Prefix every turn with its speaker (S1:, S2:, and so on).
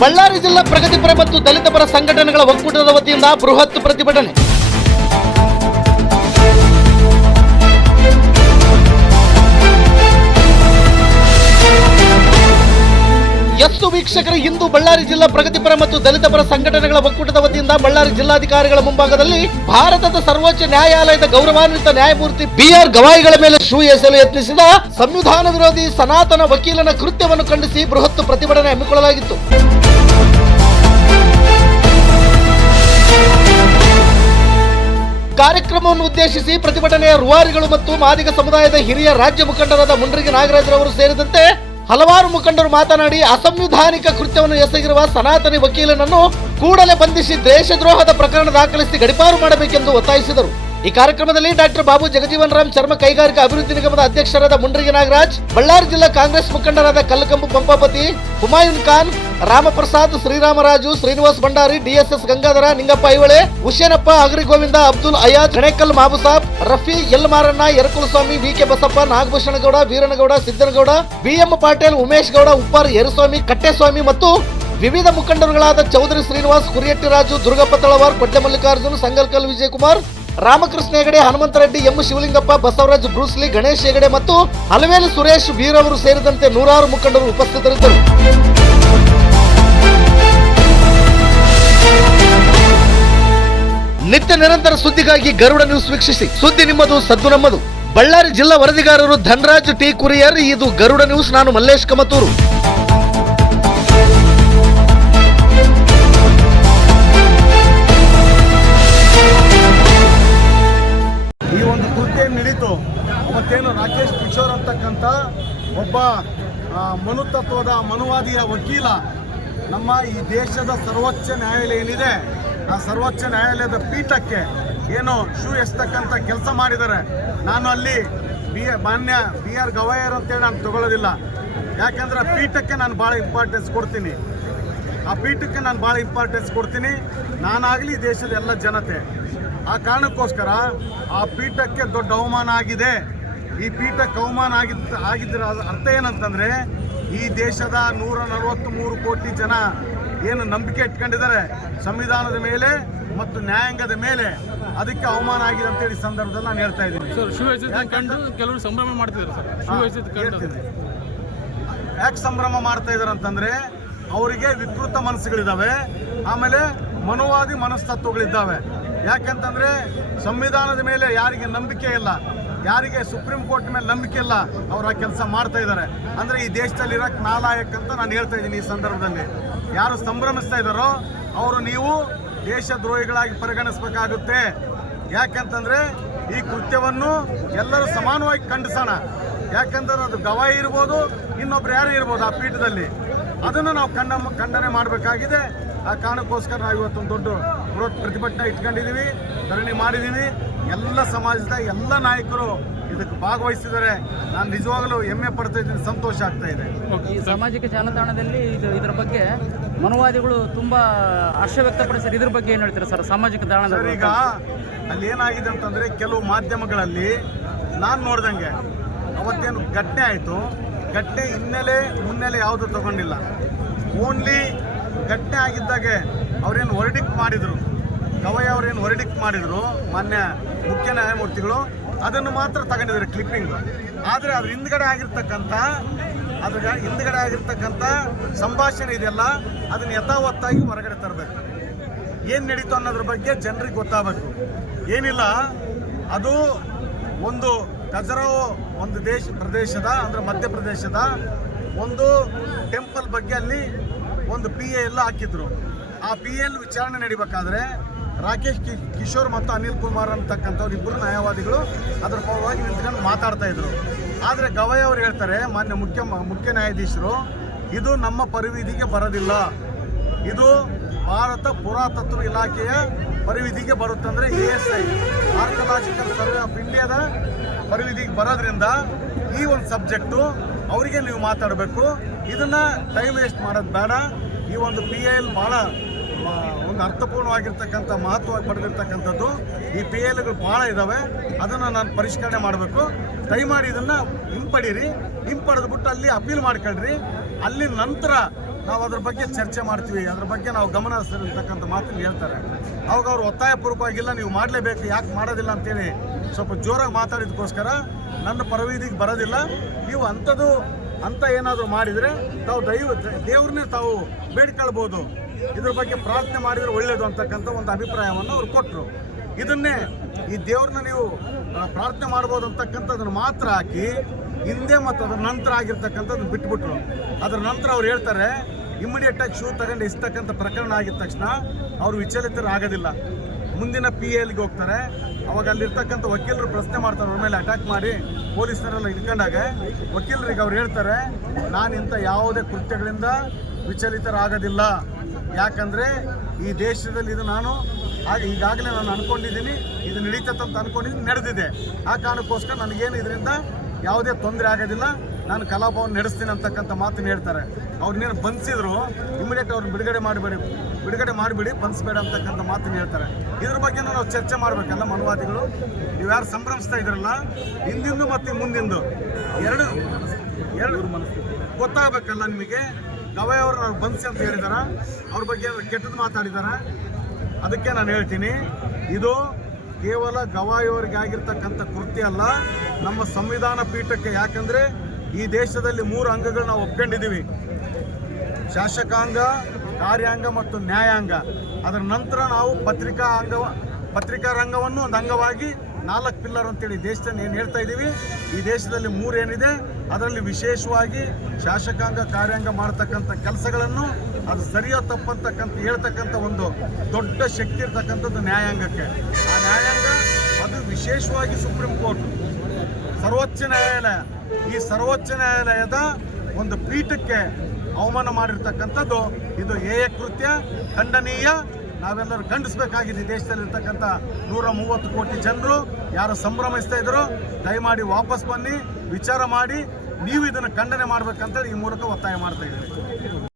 S1: ಬಳ್ಳಾರಿ ಜಿಲ್ಲಾ ಪ್ರಗತಿಪರ ಮತ್ತು ದಲಿತ ಪರ ಸಂಘಟನೆಗಳ ಒಕ್ಕೂಟದ ವತಿಯಿಂದ ಬೃಹತ್ ಪ್ರತಿಭಟನೆ. ಎಸ್ಸು ವೀಕ್ಷಕರು, ಇಂದು ಬಳ್ಳಾರಿ ಜಿಲ್ಲಾ ಪ್ರಗತಿಪರ ಮತ್ತು ದಲಿತ ಪರ ಸಂಘಟನೆಗಳ ಒಕ್ಕೂಟದ ವತಿಯಿಂದ ಬಳ್ಳಾರಿ ಜಿಲ್ಲಾಧಿಕಾರಿಗಳ ಮುಂಭಾಗದಲ್ಲಿ ಭಾರತದ ಸರ್ವೋಚ್ಚ ನ್ಯಾಯಾಲಯದ ಗೌರವಾನ್ವಿತ ನ್ಯಾಯಮೂರ್ತಿ ಬಿಆರ್ ಗವಾಯಿಗಳ ಮೇಲೆ ಶೂ ಎಸೆಯಲು ಯತ್ನಿಸಿದ ಸಂವಿಧಾನ ವಿರೋಧಿ ಸನಾತನ ವಕೀಲನ ಕೃತ್ಯವನ್ನು ಖಂಡಿಸಿ ಬೃಹತ್ ಪ್ರತಿಭಟನೆ ಹಮ್ಮಿಕೊಳ್ಳಲಾಗಿತ್ತು. ಕಾರ್ಯಕ್ರಮವನ್ನು ಉದ್ದೇಶಿಸಿ ಪ್ರತಿಭಟನೆಯ ರುವಾರಿಗಳು ಮತ್ತು ಮಾದಿಗ ಸಮುದಾಯದ ಹಿರಿಯ ರಾಜ್ಯ ಮುಖಂಡರಾದ ಮುಂಡ್ರಿಗಿ ನಾಗರಾಜರವರು ಸೇರಿದಂತೆ ಹಲವಾರು ಮುಖಂಡರು ಮಾತನಾಡಿ ಅಸಂವಿಧಾನಿಕ ಕೃತ್ಯವನ್ನು ಎಸಗಿರುವ ಸನಾತನಿ ವಕೀಲನನ್ನು ಕೂಡಲೇ ಬಂಧಿಸಿ ದೇಶದ್ರೋಹದ ಪ್ರಕರಣ ದಾಖಲಿಸಿ ಗಡಿಪಾರು ಮಾಡಬೇಕೆಂದು ಒತ್ತಾಯಿಸಿದರು. ಈ ಕಾರ್ಯಕ್ರಮದಲ್ಲಿ ಡಾಕ್ಟರ್ ಬಾಬು ಜಗಜೀವನ್ ರಾಮ್ ಚರ್ಮ ಕೈಗಾರಿಕಾ ಅಭಿವೃದ್ಧಿ ನಿಗಮದ ಅಧ್ಯಕ್ಷರಾದ ಮುಂಡ್ರಿಗಿ ನಾಗರಾಜ್, ಬಳ್ಳಾರಿ ಜಿಲ್ಲಾ ಕಾಂಗ್ರೆಸ್ ಮುಖಂಡರಾದ Kallakambu Pampapati, Humayun Khan, Ramprasad Sriramaraju, Srinivas Bhandari, DSS Gangadhara, Ningappa Aivale Hushenappa Agri Govinda Abdul Ayaz Ganekal Mabusab, Rafi L Maranna, Yarakulaswamy VK Basappa, Nagabhushanagowda, Veeranagowda, Siddanagowda, BM Patil Umesh Gowda Uppar Yaruswamy, Katteswamy ಮತ್ತು ವಿವಿಧ ಮುಖಂಡರುಗಳಾದ Chowdhary Srinivas Kuriyattiraju Durgappa Talawar, Kodle Mallikarjun, Sangalkal Vijaykumar Ramakrishna Hegde, Hanumanthareddy, M. Shivalingappa, Basavaraj Bruce Lee Ganesh Hegde ಮತ್ತು ಹಲವೇಲು ಸುರೇಶ್, ವೀರ್ ಅವರು ಸೇರಿದಂತೆ ನೂರಾರು ಮುಖಂಡರು ಉಪಸ್ಥಿತರಿದ್ದರು. ನಿತ್ಯ ನಿರಂತರ ಸುದ್ದಿಗಾಗಿ ಗರುಡ ನ್ಯೂಸ್ ವೀಕ್ಷಿಸಿ. ಸುದ್ದಿ ನಿಮ್ಮದು, ಸದ್ದು ನಮ್ಮದು. ಬಳ್ಳಾರಿ ಜಿಲ್ಲಾ ವರದಿಗಾರರು ಧನರಾಜ್ ಟಿ. ಕುರಿಯರ್, ಇದು ಗರುಡ ನ್ಯೂಸ್. ನಾನು ಮಲ್ಲೇಶ್ ಕಮತೂರು.
S2: ಮನುತತ್ವದ ಮನುವಾದಿಯ ವಕೀಲ. ನಮ್ಮ ಈ ದೇಶದ ಸರ್ವೋಚ್ಚ ನ್ಯಾಯಾಲಯ ಏನಿದೆ ಆ ಸರ್ವೋಚ್ಚ ನ್ಯಾಯಾಲಯದ ಪೀಠಕ್ಕೆ ಏನು ಶೂ ಎಸ್ತಕ್ಕಂಥ ಕೆಲಸ ಮಾಡಿದ್ದಾರೆ. ನಾನು ಅಲ್ಲಿ ಬಿ ಮಾನ್ಯ ಬಿ ಆರ್ ಗವಾಯರ್ ಅಂತೇಳಿ ನಾನು ತಗೊಳ್ಳೋದಿಲ್ಲ. ಯಾಕಂದ್ರೆ ಪೀಠಕ್ಕೆ ನಾನು ಭಾಳ ಇಂಪಾರ್ಟೆನ್ಸ್ ಕೊಡ್ತೀನಿ. ಆ ಪೀಠಕ್ಕೆ ನಾನು ಭಾಳ ಇಂಪಾರ್ಟೆನ್ಸ್ ಕೊಡ್ತೀನಿ. ನಾನಾಗಲಿ ದೇಶದ ಎಲ್ಲ ಜನತೆ. ಆ ಕಾರಣಕ್ಕೋಸ್ಕರ ಆ ಪೀಠಕ್ಕೆ ದೊಡ್ಡ ಅವಮಾನ ಆಗಿದೆ. ಈ ಪೀಠಕ್ಕೆ ಅವಮಾನ ಆಗಿದ್ದ, ಆಗಿದ್ದರ ಅರ್ಥ ಏನಂತಂದರೆ ಈ ದೇಶದ ನೂರ ನಲವತ್ತ್ ಮೂರು ಕೋಟಿ ಜನ ಏನು ನಂಬಿಕೆ ಇಟ್ಕೊಂಡಿದ್ದಾರೆ ಸಂವಿಧಾನದ ಮೇಲೆ ಮತ್ತು ನ್ಯಾಯಾಂಗದ ಮೇಲೆ ಅದಕ್ಕೆ ಅವಮಾನ ಆಗಿದೆ ಅಂತೇಳಿ ಹೇಳಿ ಸಂದರ್ಭದಲ್ಲಿ ನಾನು ಹೇಳ್ತಾ ಇದ್ದೀನಿ.
S3: ಕೆಲವರು ಸಂಭ್ರಮ ಮಾಡ್ತಿದ್ದಾರೆ.
S2: ಯಾಕೆ ಸಂಭ್ರಮ ಮಾಡ್ತಾ ಇದ್ದಾರೆ ಅಂತಂದ್ರೆ ಅವರಿಗೆ ವಿಕೃತ ಮನಸ್ಸುಗಳಿದ್ದಾವೆ ಆಮೇಲೆ ಮನೋವಾದಿ ಮನಸ್ತತ್ವಗಳಿದ್ದಾವೆ. ಯಾಕಂತಂದ್ರೆ ಸಂವಿಧಾನದ ಮೇಲೆ ಯಾರಿಗೆ ನಂಬಿಕೆ ಇಲ್ಲ ಯಾರಿಗೆ ಸುಪ್ರೀಂ ಕೋರ್ಟ್ ಮೇಲೆ ನಂಬಿಕೆ ಇಲ್ಲ, ಅವ್ರು ಆ ಕೆಲಸ ಮಾಡ್ತಾ ಇದ್ದಾರೆ ಅಂದ್ರೆ ಈ ದೇಶದಲ್ಲಿ ಇರೋಕ್ಕೆ ನಾಲಾಯಕ್ ಅಂತ ನಾನು ಹೇಳ್ತಾ ಇದ್ದೀನಿ ಈ ಸಂದರ್ಭದಲ್ಲಿ. ಯಾರು ಸಂಭ್ರಮಿಸ್ತಾ ಇದ್ದಾರೋ, ಅವರು ನೀವು ದೇಶದ್ರೋಹಿಗಳಾಗಿ ಪರಿಗಣಿಸಬೇಕಾಗುತ್ತೆ. ಯಾಕಂತಂದ್ರೆ ಈ ಕೃತ್ಯವನ್ನು ಎಲ್ಲರೂ ಸಮಾನವಾಗಿ ಖಂಡಿಸೋಣ. ಯಾಕಂದ್ರೆ ಅದು ಗವಾಯಿ ಇರ್ಬೋದು, ಇನ್ನೊಬ್ರು ಯಾರು ಇರ್ಬೋದು ಆ ಪೀಠದಲ್ಲಿ. ಅದನ್ನು ನಾವು ಖಂಡ ಖಂಡನೆ ಮಾಡಬೇಕಾಗಿದೆ. ಆ ಕಾರಣಕ್ಕೋಸ್ಕರ ನಾವು ಇವತ್ತೊಂದು ದೊಡ್ಡ ಬೃಹತ್ ಪ್ರತಿಭಟನೆ ಇಟ್ಕೊಂಡಿದ್ದೀವಿ. ಧರಣಿ ಮಾಡಿದ್ದೀನಿ ಎಲ್ಲ ಸಮಾಜದ ಎಲ್ಲ ನಾಯಕರು ಇದಕ್ಕೆ ಭಾಗವಹಿಸಿದರೆ ನಾನು ನಿಜವಾಗಲೂ ಹೆಮ್ಮೆ ಪಡ್ತಾ ಇದ್ದೀನಿ ಸಂತೋಷ ಆಗ್ತಾ ಇದೆ.
S3: ಓಕೆ
S4: ಈ ಸಾಮಾಜಿಕ ಜಾಲತಾಣದಲ್ಲಿ ಇದು ಇದರ ಬಗ್ಗೆ ಮನುವಾದಿಗಳು ತುಂಬ ಹರ್ಷ ವ್ಯಕ್ತಪಡಿಸಿದ್ದಾರೆ ಇದ್ರ ಬಗ್ಗೆ ಏನು ಹೇಳ್ತೀರಾ ಸರ್ ಸಾಮಾಜಿಕ
S2: ಸರ್
S4: ಜಾಲತಾಣ
S2: ಈಗ ಅಲ್ಲಿ ಏನಾಗಿದೆ ಅಂತಂದ್ರೆ ಕೆಲವು ಮಾಧ್ಯಮಗಳಲ್ಲಿ ನಾನು ನೋಡ್ದಂಗೆ ಅವತ್ತೇನು ಘಟನೆ ಆಯಿತು. ಘಟನೆ ಹಿನ್ನೆಲೆ ಮುನ್ನೆಲೆ ಯಾವುದು ತಗೊಂಡಿಲ್ಲ. ಓನ್ಲಿ ಘಟನೆ ಆಗಿದ್ದಾಗೆ ಅವರೇನು ವರ್ಡಿಕ್ಟ್ ಮಾಡಿದರು. ಗವಯ್ ಅವ್ರೇನು ಹೊರಡಿಕ್ ಮಾಡಿದ್ರು ಮಾನ್ಯ ಮುಖ್ಯ ನ್ಯಾಯಮೂರ್ತಿಗಳು, ಅದನ್ನು ಮಾತ್ರ ತಗೊಂಡಿದ್ದಾರೆ ಕ್ಲಿಪ್ಪಿಂಗ್ ಆದರೆ ಅದ್ರ ಹಿಂದ್ಗಡೆ ಆಗಿರ್ತಕ್ಕಂಥ, ಅದ್ರ ಹಿಂದ್ಗಡೆ ಆಗಿರ್ತಕ್ಕಂಥ ಸಂಭಾಷಣೆ ಇದೆಯಲ್ಲ, ಅದನ್ನು ಯಥಾವತ್ತಾಗಿ ಹೊರಗಡೆ ತರಬೇಕು. ಏನು ನಡೀತು ಅನ್ನೋದ್ರ ಬಗ್ಗೆ ಜನರಿಗೆ ಗೊತ್ತಾಗಬೇಕು. ಏನಿಲ್ಲ, ಅದು ಒಂದು ಖಜರಾಹೋ ಒಂದು ದೇಶ, ಪ್ರದೇಶದ, ಅಂದರೆ ಮಧ್ಯಪ್ರದೇಶದ ಒಂದು ಟೆಂಪಲ್ ಬಗ್ಗೆ ಅಲ್ಲಿ ಒಂದು ಪಿ ಎಲ್ಲ ಹಾಕಿದ್ರು. ಆ ಪಿ ಎಲ್ ವಿಚಾರಣೆ ನಡಿಬೇಕಾದ್ರೆ ರಾಕೇಶ್ ಕಿಶೋರ್ ಮತ್ತು ಅನಿಲ್ ಕುಮಾರ್ ಅಂತಕ್ಕಂಥವ್ರು ಇಬ್ಬರು ನ್ಯಾಯವಾದಿಗಳು ಅದರ ಪರವಾಗಿ ನಿಂತ್ಕೊಂಡು ಮಾತಾಡ್ತಾ ಇದ್ರು. ಆದರೆ ಗವಾಯ್ ಅವರು ಹೇಳ್ತಾರೆ, ಮಾನ್ಯ ಮುಖ್ಯ ಮುಖ್ಯ ನ್ಯಾಯಾಧೀಶರು, ಇದು ನಮ್ಮ ಪರಿವಿಧಿಗೆ ಬರೋದಿಲ್ಲ. ಇದು ಭಾರತ ಪುರಾತತ್ವ ಇಲಾಖೆಯ ಪರಿವಿಧಿಗೆ ಬರುತ್ತಂದರೆ A S I. Archaeological survey of ಇಂಡಿಯಾದ ಪರಿವಿಧಿಗೆ ಬರೋದ್ರಿಂದ ಈ ಒಂದು ಸಬ್ಜೆಕ್ಟು ಅವರಿಗೆ ನೀವು ಮಾತಾಡಬೇಕು. ಇದನ್ನು ಟೈಮ್ ವೇಸ್ಟ್ ಮಾಡೋದು ಬೇಡ. ಈ ಒಂದು ಪಿ ಎಲ್ ಭಾಳ ಒಂದು ಅರ್ಥಪೂರ್ಣವಾಗಿರ್ತಕ್ಕಂಥ ಮಹತ್ವ ಪಡೆದಿರ್ತಕ್ಕಂಥದ್ದು ಈ ಪಿ ಎಲ್ಗಳು ಭಾಳ ಇದ್ದಾವೆ ಅದನ್ನು ನಾನು ಪರಿಷ್ಕರಣೆ ಮಾಡಬೇಕು. ದಯಮಾಡಿ ಇದನ್ನು ಹಿಂಪಡೀರಿ. ಹಿಂಪಡೆದ್ಬಿಟ್ಟು ಅಲ್ಲಿ ಅಪೀಲ್ ಮಾಡ್ಕೊಳ್ರಿ. ಅಲ್ಲಿ ನಂತರ ನಾವು ಅದ್ರ ಬಗ್ಗೆ ಚರ್ಚೆ ಮಾಡ್ತೀವಿ. ಅದ್ರ ಬಗ್ಗೆ ನಾವು ಗಮನ ಹರಿಸಿರ್ತಕ್ಕಂಥ ಮಾತನ್ನು ಹೇಳ್ತಾರೆ. ಅವಾಗ ಅವರು ಒತ್ತಾಯಪೂರ್ವಕವಾಗಿಲ್ಲ, ನೀವು ಮಾಡಲೇಬೇಕು, ಯಾಕೆ ಮಾಡೋದಿಲ್ಲ ಅಂತೇಳಿ ಸ್ವಲ್ಪ ಜೋರಾಗಿ ಮಾತಾಡಿದಕ್ಕೋಸ್ಕರ ನನ್ನ ಪರವೀದಿಗೆ ಬರೋದಿಲ್ಲ. ನೀವು ಅಂಥದ್ದು ಅಂತ ಏನಾದರೂ ಮಾಡಿದರೆ ತಾವು ದೈವ, ದೇವ್ರನ್ನೇ ತಾವು ಬೇಡ್ಕೊಳ್ಬೋದು. ಇದ್ರ ಬಗ್ಗೆ ಪ್ರಾರ್ಥನೆ ಮಾಡಿದರೆ ಒಳ್ಳೆಯದು ಅಂತಕ್ಕಂಥ ಒಂದು ಅಭಿಪ್ರಾಯವನ್ನು ಅವ್ರು ಕೊಟ್ಟರು ಇದನ್ನೇ ಈ ದೇವ್ರನ್ನ ನೀವು ಪ್ರಾರ್ಥನೆ ಮಾಡ್ಬೋದು ಅಂತಕ್ಕಂಥದ್ದನ್ನು ಮಾತ್ರ ಹಾಕಿ, ಹಿಂದೆ ಮತ್ತು ಅದ್ರ ನಂತರ ಆಗಿರ್ತಕ್ಕಂಥದ್ದು ಬಿಟ್ಬಿಟ್ರು. ಅದ್ರ ನಂತರ ಅವ್ರು ಹೇಳ್ತಾರೆ ಇಮ್ಮಿಡಿಯೇಟಾಗಿ ಶೂ ತಗೊಂಡು ಇಸ್ತಕ್ಕಂಥ ಪ್ರಕರಣ ಆಗಿದ ತಕ್ಷಣ ಅವರು ವಿಚಲಿತರಾಗೋದಿಲ್ಲ. ಮುಂದಿನ ಪಿ ಎಲ್ಗೆ ಹೋಗ್ತಾರೆ. ಅವಾಗ ಅಲ್ಲಿರ್ತಕ್ಕಂಥ ವಕೀಲರು ಪ್ರಶ್ನೆ ಮಾಡ್ತಾರೆ, ಅವ್ರ ಮೇಲೆ ಅಟ್ಯಾಕ್ ಮಾಡಿ. ಪೊಲೀಸರೆಲ್ಲ ಇಟ್ಕೊಂಡಾಗ ವಕೀಲರಿಗೆ ಅವ್ರು ಹೇಳ್ತಾರೆ, ನಾನು ಇಂಥ ಯಾವುದೇ ಕೃತ್ಯಗಳಿಂದ ವಿಚಲಿತರಾಗೋದಿಲ್ಲ. ಯಾಕಂದರೆ ಈ ದೇಶದಲ್ಲಿ ಇದು ನಾನು ಹಾಗೆ ಈಗಾಗಲೇ ನಾನು ಅಂದ್ಕೊಂಡಿದ್ದೀನಿ ಇದು ನಡೀತದಂತ ಅಂದ್ಕೊಂಡಿದ್ದೀನಿ ನಡೆದಿದೆ. ಆ ಕಾರಣಕ್ಕೋಸ್ಕರ ನನಗೇನು ಇದರಿಂದ ಯಾವುದೇ ತೊಂದರೆ ಆಗೋದಿಲ್ಲ. ನಾನು ಕಲಾಪವನ್ನು ನಡೆಸ್ತೀನಿ ಅಂತಕ್ಕಂಥ ಮಾತನ್ನು ಹೇಳ್ತಾರೆ. ಅವ್ರನ್ನೇನು ಬಂಧಿಸಿದ್ರು ಇಮಿಡಿಯೇಟ್ ಅವ್ರನ್ನ ಬಿಡುಗಡೆ ಮಾಡಿಬಿಡಿ ಬಿಡುಗಡೆ ಮಾಡಿಬಿಡಿ, ಬಂಧಿಸಬೇಡ ಅಂತಕ್ಕಂಥ ಮಾತನ್ನು ಹೇಳ್ತಾರೆ. ಇದ್ರ ಬಗ್ಗೆ ನಾವು ಚರ್ಚೆ ಮಾಡಬೇಕಲ್ಲ ಮನವಾದಿಗಳು? ನೀವು ಯಾರು ಸಂಭ್ರಮಿಸ್ತಾ ಇದ್ರಲ್ಲ ಹಿಂದಿಂದು ಮತ್ತು ಮುಂದಿಂದು. ಎರಡು ಎರಡು ಗೊತ್ತಾಗಬೇಕಲ್ಲ ನಿಮಗೆ? ಗವಾಯ್ ಅವ್ರನ್ನ ಅವ್ರು ಬಂಧಿಸಿ ಅಂತ ಹೇಳಿದಾರ. ಅವ್ರ ಬಗ್ಗೆ ಕೆಟ್ಟದ್ದು ಮಾತಾಡಿದಾರ. ಅದಕ್ಕೆ ನಾನು ಹೇಳ್ತೀನಿ, ಇದು ಕೇವಲ ಗವಾಯಿಯವರಿಗೆ ಆಗಿರ್ತಕ್ಕಂಥ ಕೃತ್ಯ ಅಲ್ಲ. ನಮ್ಮ ಸಂವಿಧಾನ ಪೀಠಕ್ಕೆ ಯಾಕಂದ್ರೆ ಈ ದೇಶದಲ್ಲಿ ಮೂರು ಅಂಗಗಳು ನಾವು ಒಪ್ಕೊಂಡಿದ್ದೀವಿ. ಶಾಸಕಾಂಗ, ಕಾರ್ಯಾಂಗ ಮತ್ತು ನ್ಯಾಯಾಂಗ. ಅದರ ನಂತರ ನಾವು ಪತ್ರಿಕಾ ಅಂಗ, ಪತ್ರಿಕಾ ರಂಗವನ್ನು ಒಂದು ಅಂಗವಾಗಿ ನಾಲ್ಕು ಪಿಲ್ಲರ್ ಅಂತೇಳಿ ದೇಶದಲ್ಲಿ ಏನು ಹೇಳ್ತಾ ಇದ್ದೀವಿ, ಈ ದೇಶದಲ್ಲಿ ಮೂರೇನಿದೆ ಅದರಲ್ಲಿ ವಿಶೇಷವಾಗಿ ಶಾಸಕಾಂಗ, ಕಾರ್ಯಾಂಗ ಮಾಡ್ತಕ್ಕಂಥ ಕೆಲಸಗಳನ್ನು ಅದು ಸರಿಯೋ ತಪ್ಪಂತಕ್ಕಂಥ ಹೇಳ್ತಕ್ಕಂಥ ಒಂದು ದೊಡ್ಡ ಶಕ್ತಿ ಇರ್ತಕ್ಕಂಥದ್ದು ನ್ಯಾಯಾಂಗಕ್ಕೆ. ಆ ನ್ಯಾಯಾಂಗ ಅದು ವಿಶೇಷವಾಗಿ ಸುಪ್ರೀಂ ಕೋರ್ಟ್. ಸರ್ವೋಚ್ಚ ನ್ಯಾಯಾಲಯ. ಈ ಸರ್ವೋಚ್ಚ ನ್ಯಾಯಾಲಯದ ಒಂದು ಪೀಠಕ್ಕೆ ಅವಮಾನ ಮಾಡಿರ್ತಕ್ಕಂಥದ್ದು ಇದು ಏಯ ಕೃತ್ಯ, ಖಂಡನೀಯ. ನಾವೆಲ್ಲರೂ ಖಂಡಿಸಬೇಕಾಗಿದೆ ದೇಶದಲ್ಲಿರ್ತಕ್ಕಂಥ ನೂರ ಮೂವತ್ತು ಕೋಟಿ ಜನರು. ಯಾರು ಸಂಭ್ರಮಿಸ್ತಾ ಇದ್ರು, ದಯಮಾಡಿ ವಾಪಸ್ ಬನ್ನಿ, ವಿಚಾರ ಮಾಡಿ. ನೀವು ಇದನ್ನು ಖಂಡನೆ ಮಾಡಬೇಕಂತೇಳಿ ಈ ಮೂಲಕ ಒತ್ತಾಯ ಮಾಡ್ತಾ ಇದ್ದೀವಿ